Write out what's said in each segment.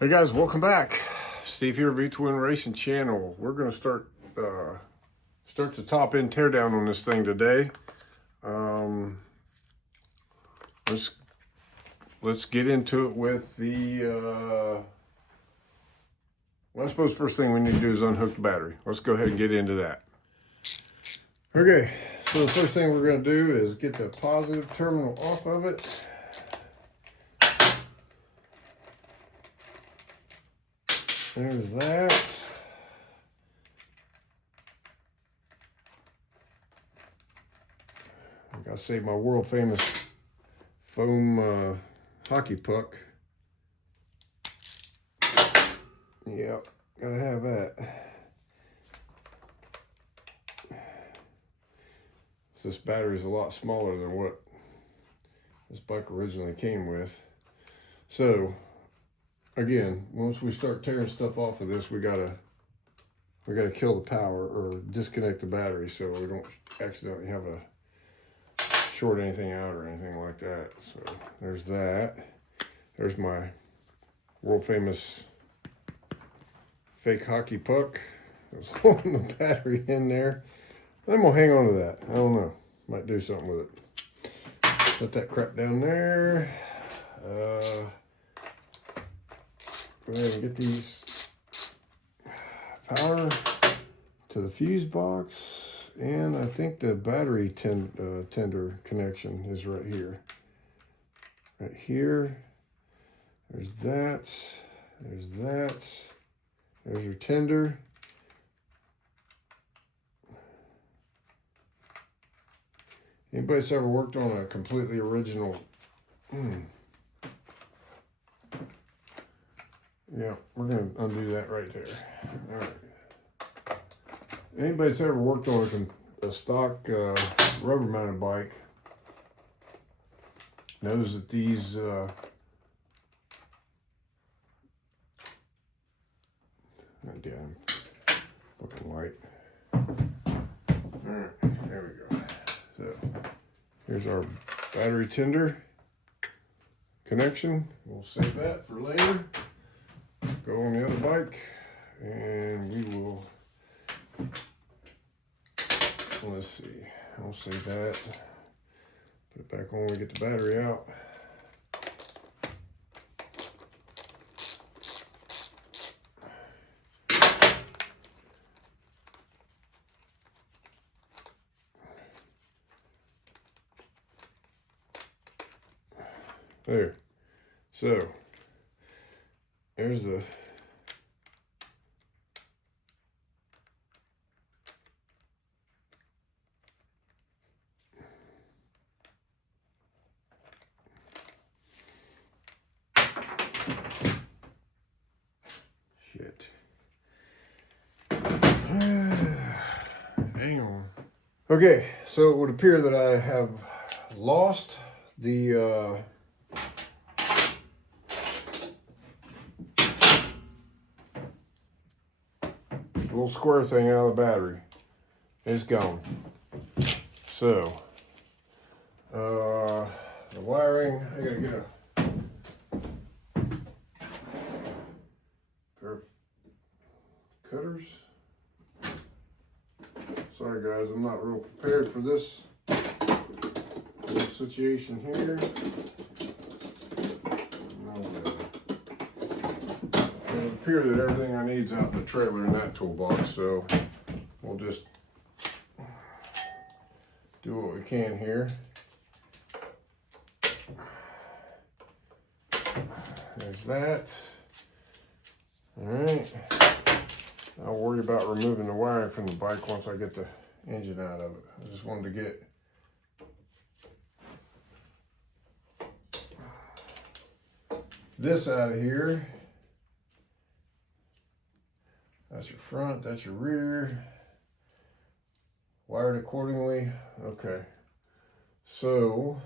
Hey guys, welcome back. Steve here, V-Twin Racing Channel. We're gonna start the top end teardown on this thing today. Let's get into it with the. Well, I suppose first thing we need to do is unhook the battery. Let's go ahead and get into that. Okay, so the first thing we're gonna do is get the positive terminal off of it. There's that. I gotta save my world famous foam hockey puck. Yep, gotta have that. This battery is a lot smaller than what this bike originally came with. So again, once we start tearing stuff off of this, we gotta kill the power or disconnect the battery so we don't accidentally have a short anything out or anything like that. So there's that. There's my world famous fake hockey puck. I was holding the battery in there. I'm gonna hang on to that. I don't know. Might do something with it. Put that crap down there. Go ahead and get these power to the fuse box, and I think the battery tender connection is right here. Right here. There's that. There's that. There's your tender. Anybody that's ever worked on a completely original yeah, we're going to undo that right there. All right. Anybody that's ever worked on a stock rubber mounted bike knows that these damn fucking light. All right, there we go. So here's our battery tender connection. We'll save that for later. Go on the other bike, and we will. Let's see. I'll save that. Put it back on when we get the battery out. There. So there's the shit. Hang on. Okay, so it would appear that I have lost the little square thing out of the battery. It's gone. So the wiring, I gotta get a pair of cutters. Sorry guys, I'm not real prepared for this little situation here. It would appear that everything I need is out in the trailer in that toolbox, so we'll just do what we can here. There's that. All right. I'll worry about removing the wiring from the bike once I get the engine out of it. I just wanted to get this out of here. That's your front, that's your rear. Wired accordingly. Okay. So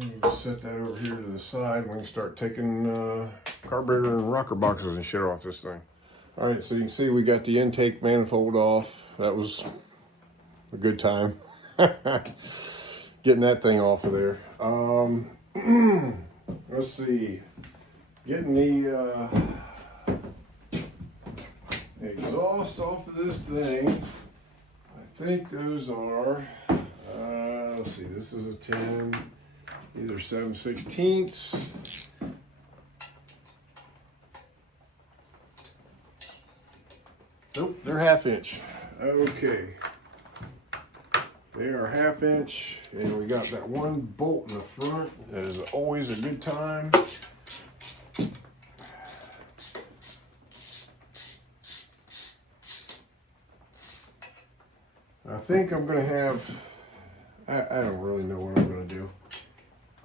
you can set that over here to the side. We can start taking carburetor and rocker boxes and shit off this thing. All right, so you can see we got the intake manifold off. That was a good time. getting that thing off of there. Let's see. Getting the exhaust off of this thing. I think those are, let's see, this is a 10, these are 7/16. Nope, they're 1/2 inch. Okay. They are 1/2 inch, and we got that one bolt in the front. That is always a good time. I think I'm gonna have, I don't really know what I'm gonna do.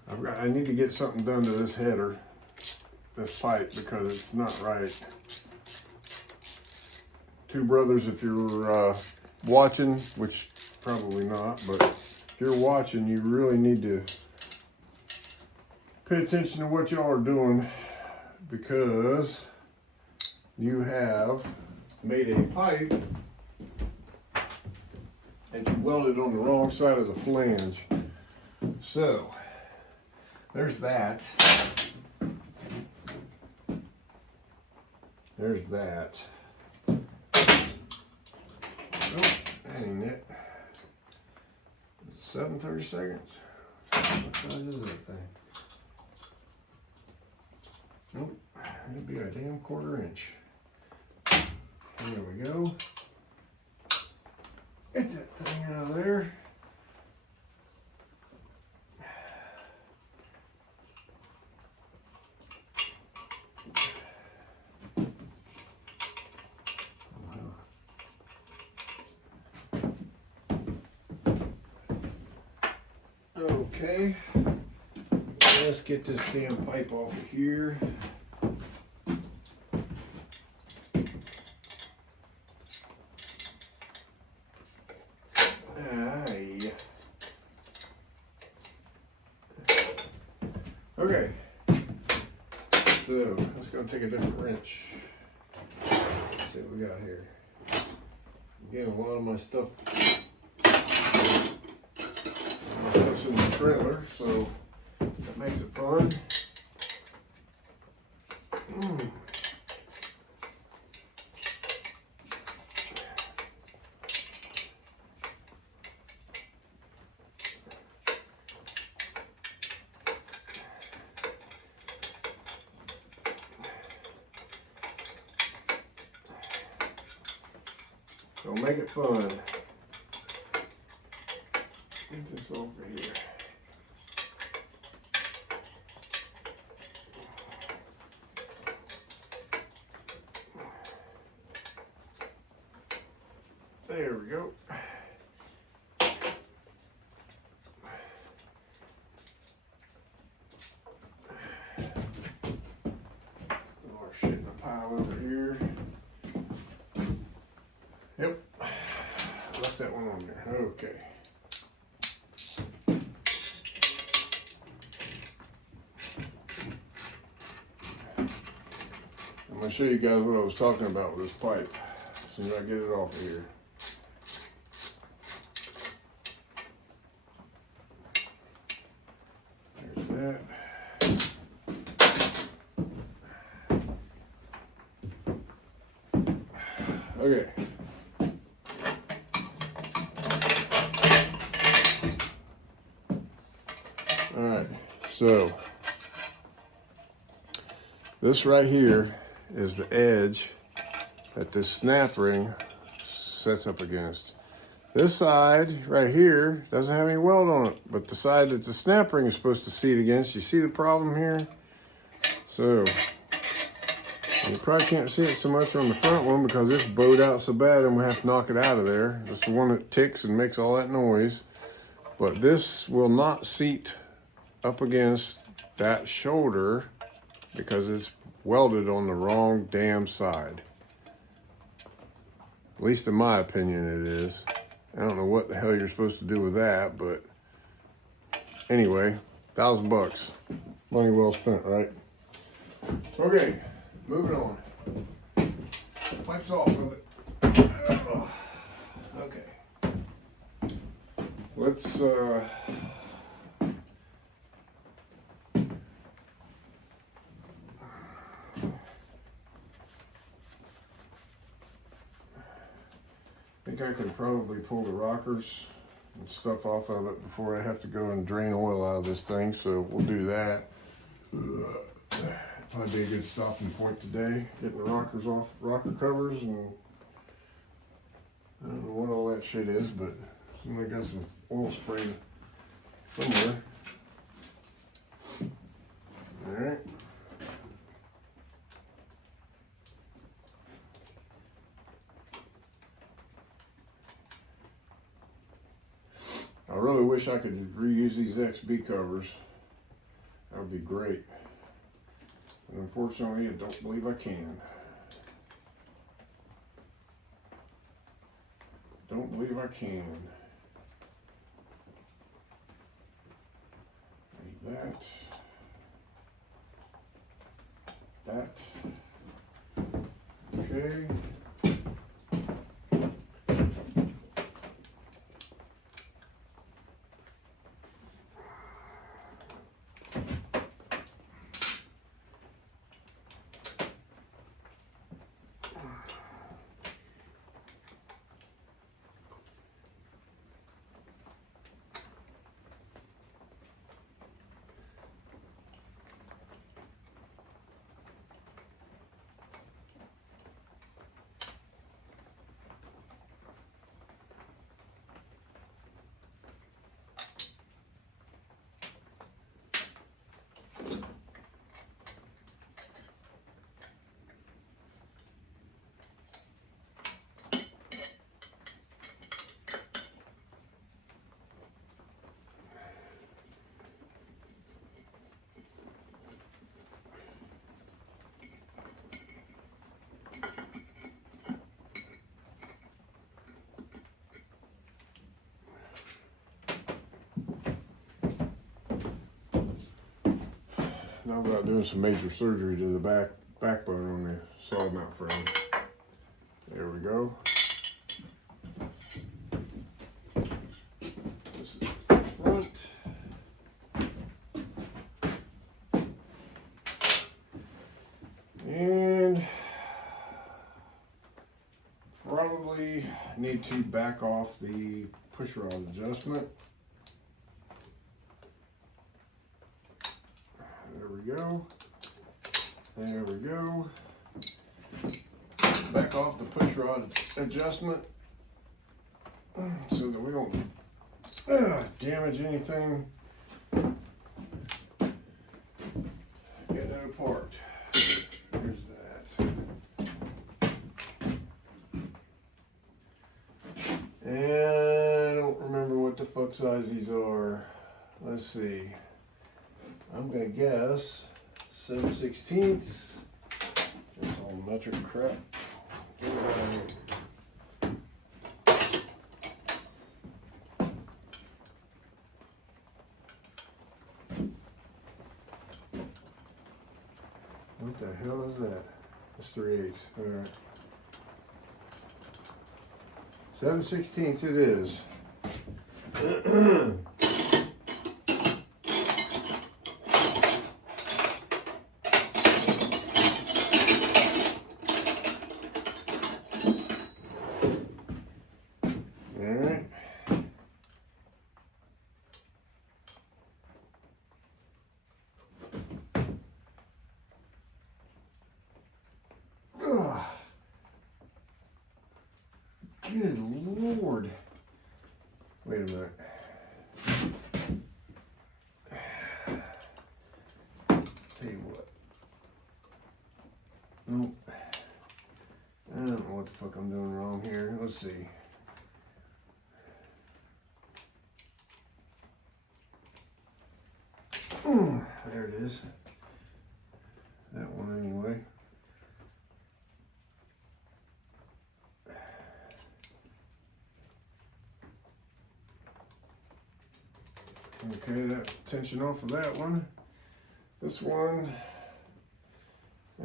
I need to get something done to this header, this pipe, because it's not right. Two brothers, if you're watching, which probably not, but if you're watching, you really need to pay attention to what y'all are doing, because you have made a pipe and you welded on the wrong side of the flange. So there's that. There's that. Nope, that ain't it. 7/32. What size is that thing? Nope, it'd be a damn 1/4 inch. There we go. Get that thing out of there. Okay, let's get this damn pipe off of here. Okay, so let's go take a different wrench. Let's see what we got here. Again, a lot of my stuff's in the trailer, so that makes it fun. So make it fun. Get this over here. There we go. More shit in a pile over here. Yep. Left that one on there. Okay. I'm going to show you guys what I was talking about with this pipe. As soon as I get it off of here. There's that. Okay. All right. So this right here is the edge that this snap ring sets up against. This side right here doesn't have any weld on it, but the side that the snap ring is supposed to seat against, you see the problem here? So you probably can't see it so much on the front one because it's bowed out so bad I'm gonna have to knock it out of there. It's the one that ticks and makes all that noise. But this will not seat up against that shoulder because it's welded on the wrong damn side. At least in my opinion it is. I don't know what the hell you're supposed to do with that, but anyway, $1,000. Money well spent, right? Okay, moving on. Pipe's off of it. Okay. Let's think I can probably pull the rockers and stuff off of it before I have to go and drain oil out of this thing, so we'll do that. Probably be a good stopping point today, getting the rockers off, rocker covers, and I don't know what all that shit is, but somebody got some oil spray somewhere. Alright. I really wish I could reuse these XB covers. That would be great. But unfortunately, I don't believe I can. Don't believe I can. Need that. That. Okay. Now without doing some major surgery to the backbone on the saw mount frame. There we go. This is the front. And probably need to back off the push rod adjustment. There we go. There we go. Back off the push rod adjustment so that we don't damage anything. Get that apart. Here's that. And I don't remember what the fuck size these are. Let's see. I'm gonna guess 7/16. It's all metric crap. Get it out of here. What the hell is that? That's 3/8. All right. 7/16 it is. Good Lord. Wait a minute. Tell you what. Nope. I don't know what the fuck I'm doing wrong here. Let's see. There it is. That one anyway. Okay, that tension off of that one. This one,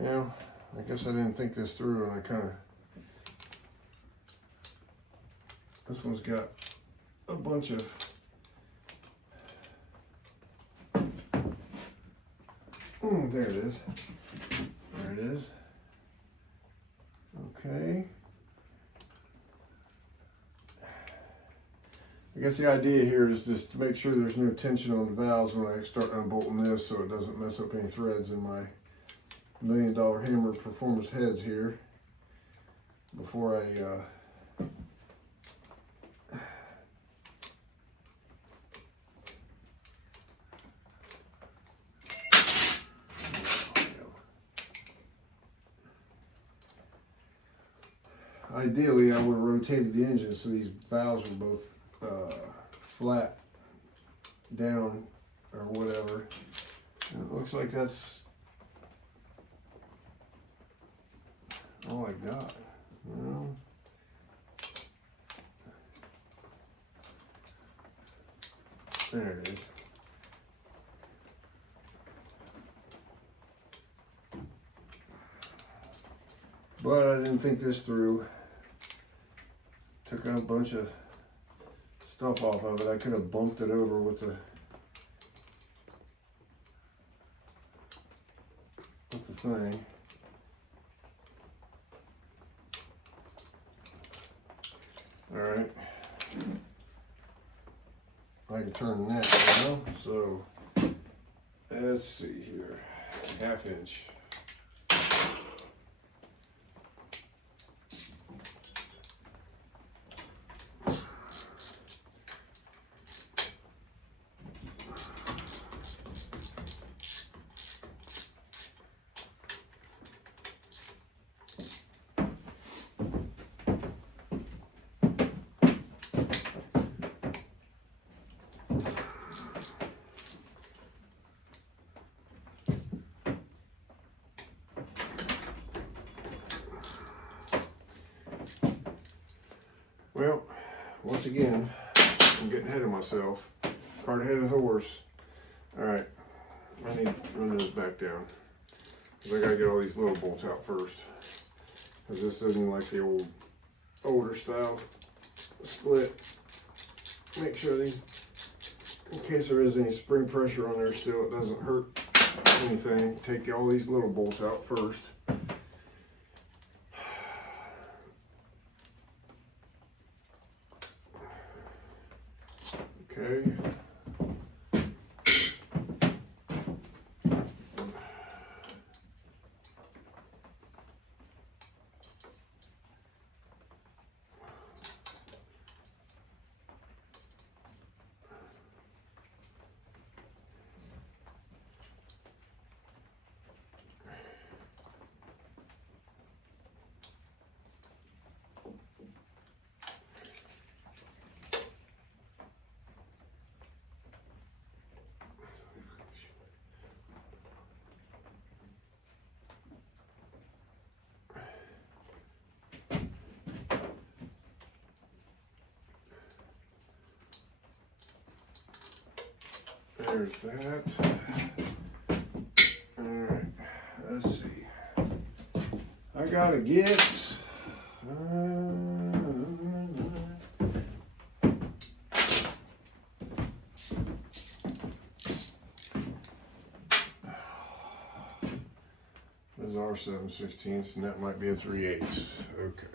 yeah, I guess I didn't think this through, and I kind of, this one's got a bunch of, there it is. There it is. Okay. I guess the idea here is just to make sure there's no tension on the valves when I start unbolting this, so it doesn't mess up any threads in my $1 Million Hammer Performance heads here before I ideally I would have rotated the engine so these valves were both flat down or whatever. And it looks like that's all I got, you know. There it is. But I didn't think this through. Took out a bunch of stuff off of it. I could have bumped it over with the thing. All right. I can turn that, you know? So let's see here. 1/2 inch. Well, once again, I'm getting ahead of myself. Cart ahead of the horse. All right, I need to run those back down because I gotta get all these little bolts out first. Because this isn't like the older style split. Make sure these, in case there is any spring pressure on there still, it doesn't hurt anything. Take all these little bolts out first. Okay. There's that. Alright, let's see. I gotta get those are 7/16, and that might be a 3/8. Okay.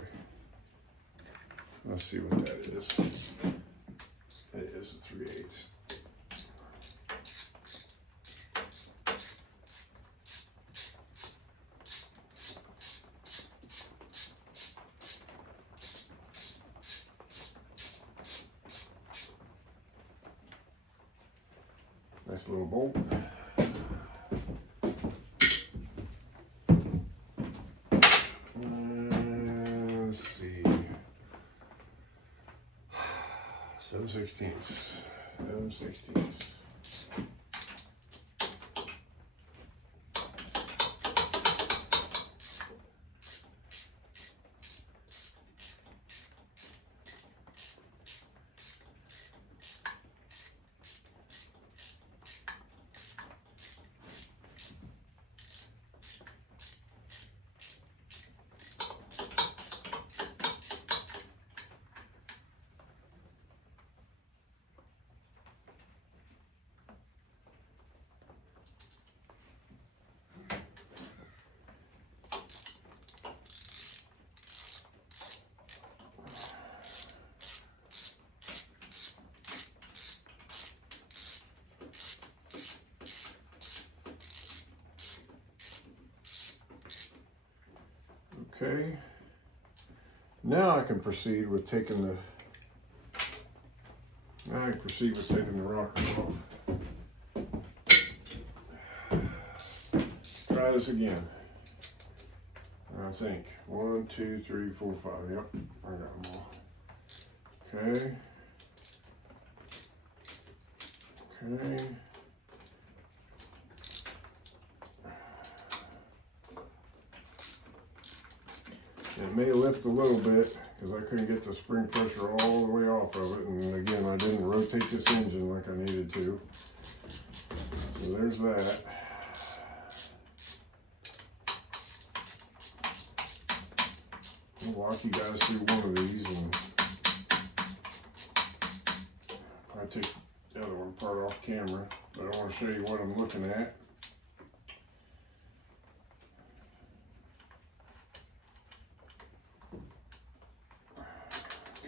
Let's see what that is. It is a 3/8. Nice little bolt. Let's see. 7/16. 7/16. Okay. Now I can proceed with taking the rockers off. Try this again. I think 1, 2, 3, 4, 5. Yep, I got them all. Okay. Okay. It may lift a little bit because I couldn't get the spring pressure all the way off of it, and again I didn't rotate this engine like I needed to. So there's that. I'll walk you guys through one of these, and I take the other one part off camera, but I want to show you what I'm looking at.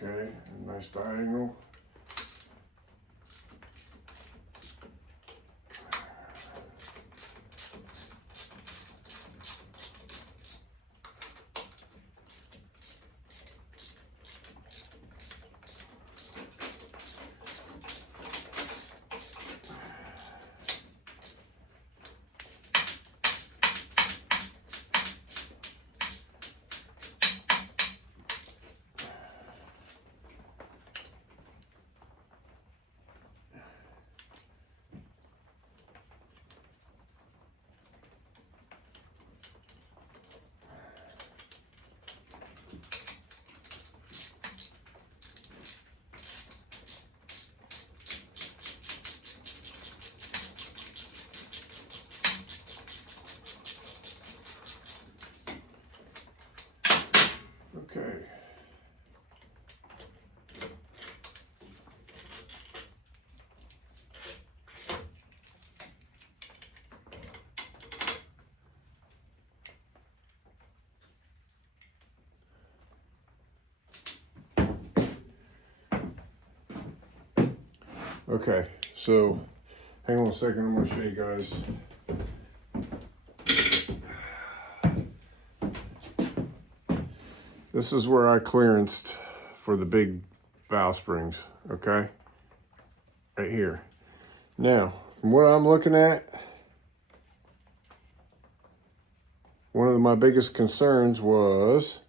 Okay, a nice diagonal. Okay. Okay, so hang on a second, I'm going to show you guys. This is where I clearanced for the big valve springs, okay? Right here. Now, from what I'm looking at, one of my biggest concerns was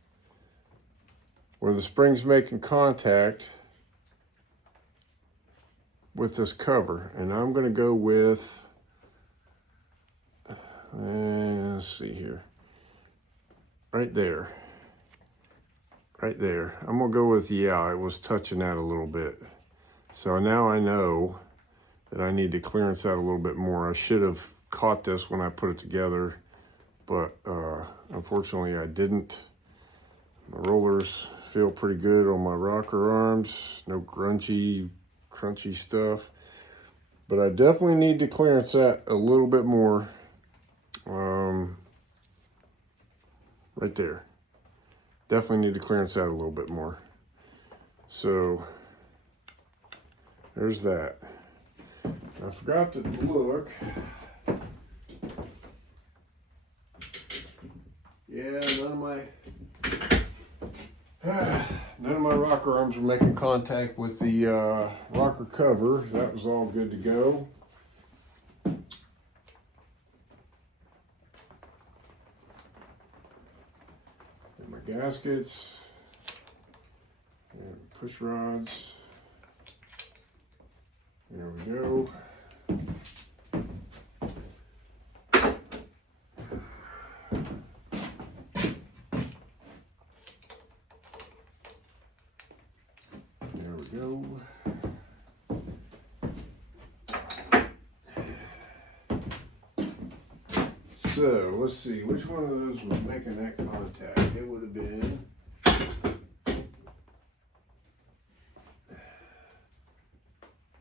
where the spring's making contact with this cover, and I'm going to go with, let's see here, right there. Right there. I'm going to go with, yeah, it was touching that a little bit. So now I know that I need to clearance that a little bit more. I should have caught this when I put it together, but unfortunately I didn't. My rollers feel pretty good on my rocker arms. No grungy, crunchy stuff. But I definitely need to clearance that a little bit more. Right there. Definitely need to clearance that a little bit more. So there's that. I forgot to look. Yeah, none of my rocker arms were making contact with the rocker cover. That was all good to go. And my gaskets and push rods. There we go. There we go. So let's see, which one of those was making that contact? It would have been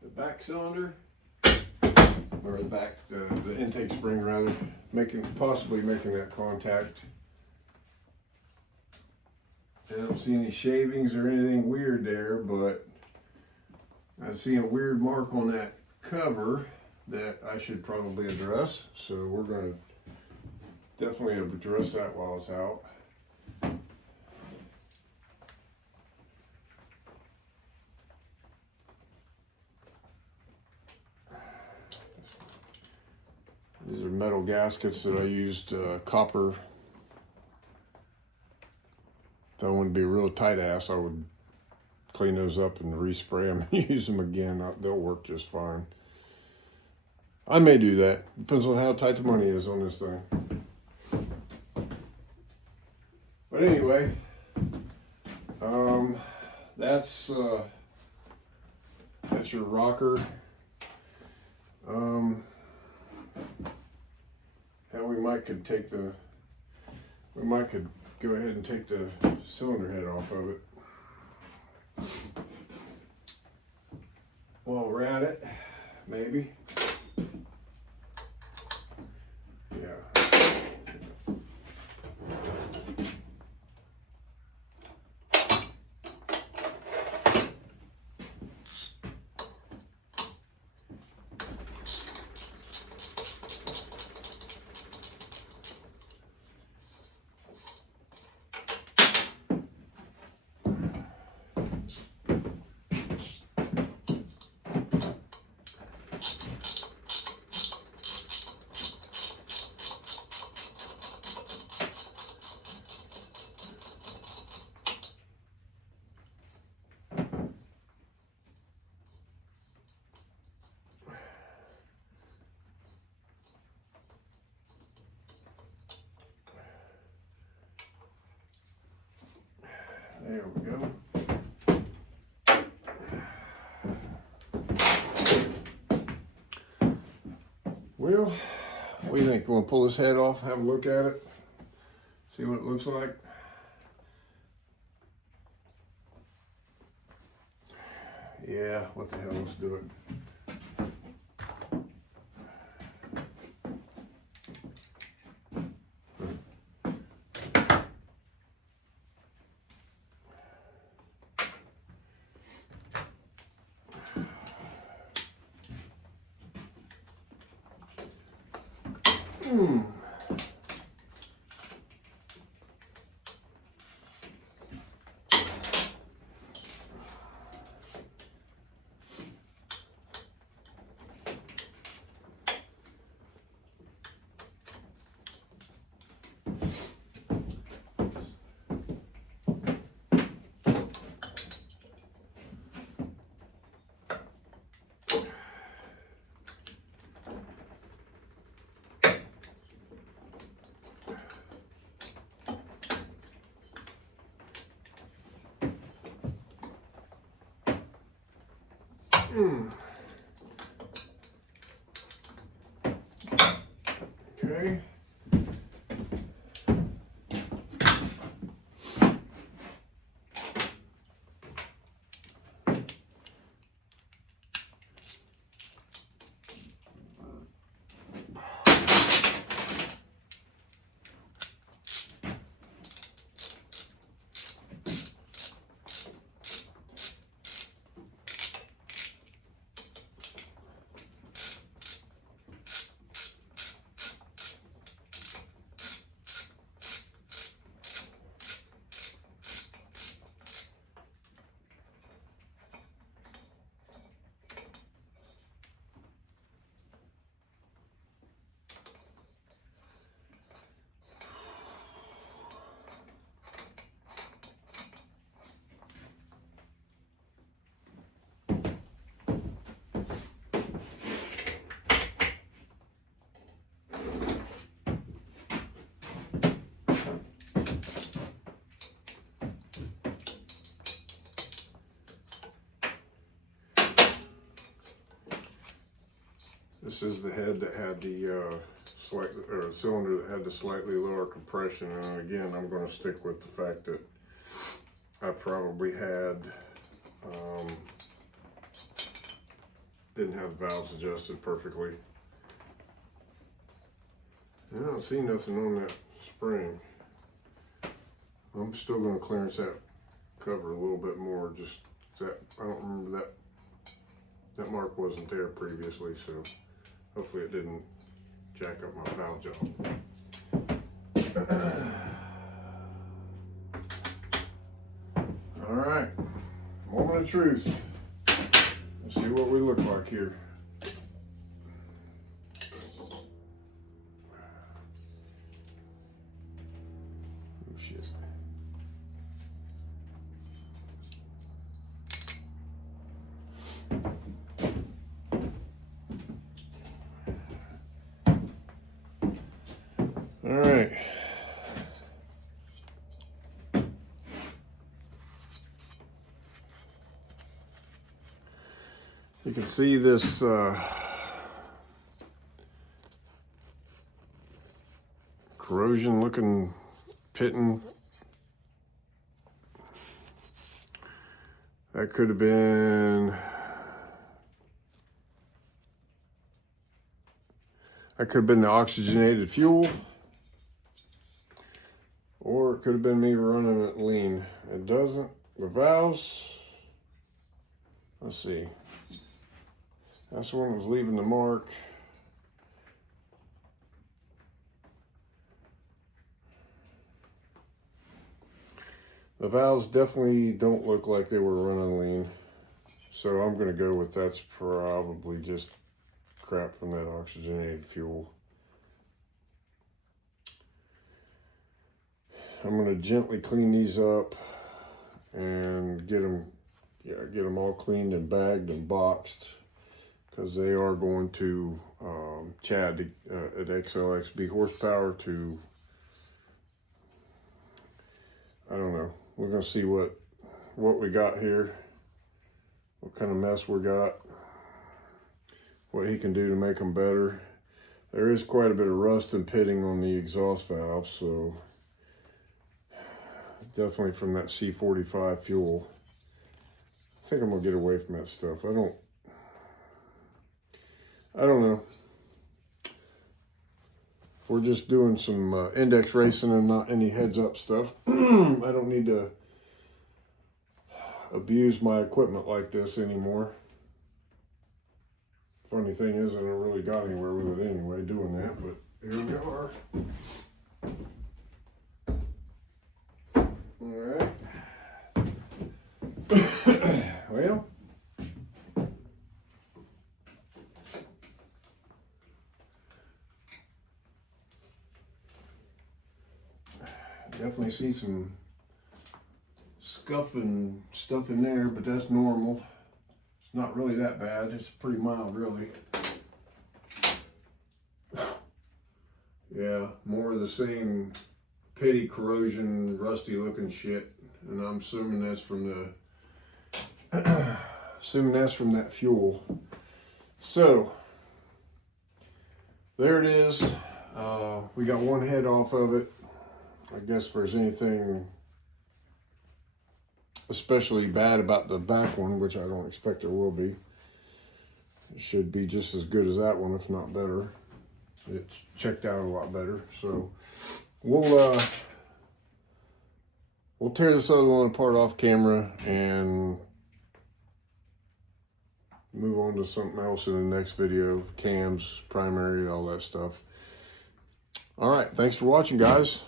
the back cylinder, or the back, the intake spring rather, possibly making that contact. I don't see any shavings or anything weird there, but I see a weird mark on that cover that I should probably address. So we're going to definitely address that while it's out. These are metal gaskets that I used copper. If I wanted to be a real tight ass, I would clean those up and respray them and use them again. They'll work just fine. I may do that. Depends on how tight the money is on this thing. But anyway, that's your rocker. And we might could go ahead and take the cylinder head off of it. While we're at it, maybe. Yeah. There we go. Well, what do you think? You want to pull this head off, have a look at it, see what it looks like? Yeah, what the hell, let's do it. Okay. This is the head that had the cylinder that had the slightly lower compression. And again, I'm going to stick with the fact that I probably had didn't have the valves adjusted perfectly. I don't see nothing on that spring. I'm still going to clearance that cover a little bit more. Just that I don't remember that mark wasn't there previously, so hopefully it didn't jack up my valve job. All right, moment of truth. Let's see what we look like here. shit. All right. You can see this corrosion looking pitting. That could have been, the oxygenated fuel, or it could have been me running it lean. It doesn't. The valves, let's see. That's the one that was leaving the mark. The valves definitely don't look like they were running lean. So I'm gonna go with that's probably just crap from that oxygenated fuel. I'm gonna gently clean these up and get them all cleaned and bagged and boxed, because they are going to Chad at XLXB horsepower to, I don't know. We're gonna see what we got here, what kind of mess we got, what he can do to make them better. There is quite a bit of rust and pitting on the exhaust valve, so definitely from that C45 fuel. I think I'm gonna get away from that stuff. I don't know. If we're just doing some index racing and not any heads up stuff, I don't need to abuse my equipment like this anymore. Funny thing is, I never really got anywhere with it anyway doing that, but here we are. All right. Well, definitely see some scuff and stuff in there, but that's normal. It's not really that bad. It's pretty mild, really. Yeah, more of the same pitty, corrosion, rusty looking shit. And I'm assuming that's from that fuel. So there it is. We got one head off of it. I guess if there's anything especially bad about the back one, which I don't expect there will be, it should be just as good as that one, if not better. It's checked out a lot better. So we'll tear this other one apart off camera and move on to something else in the next video. Cams, primary, all that stuff. All right, thanks for watching, guys.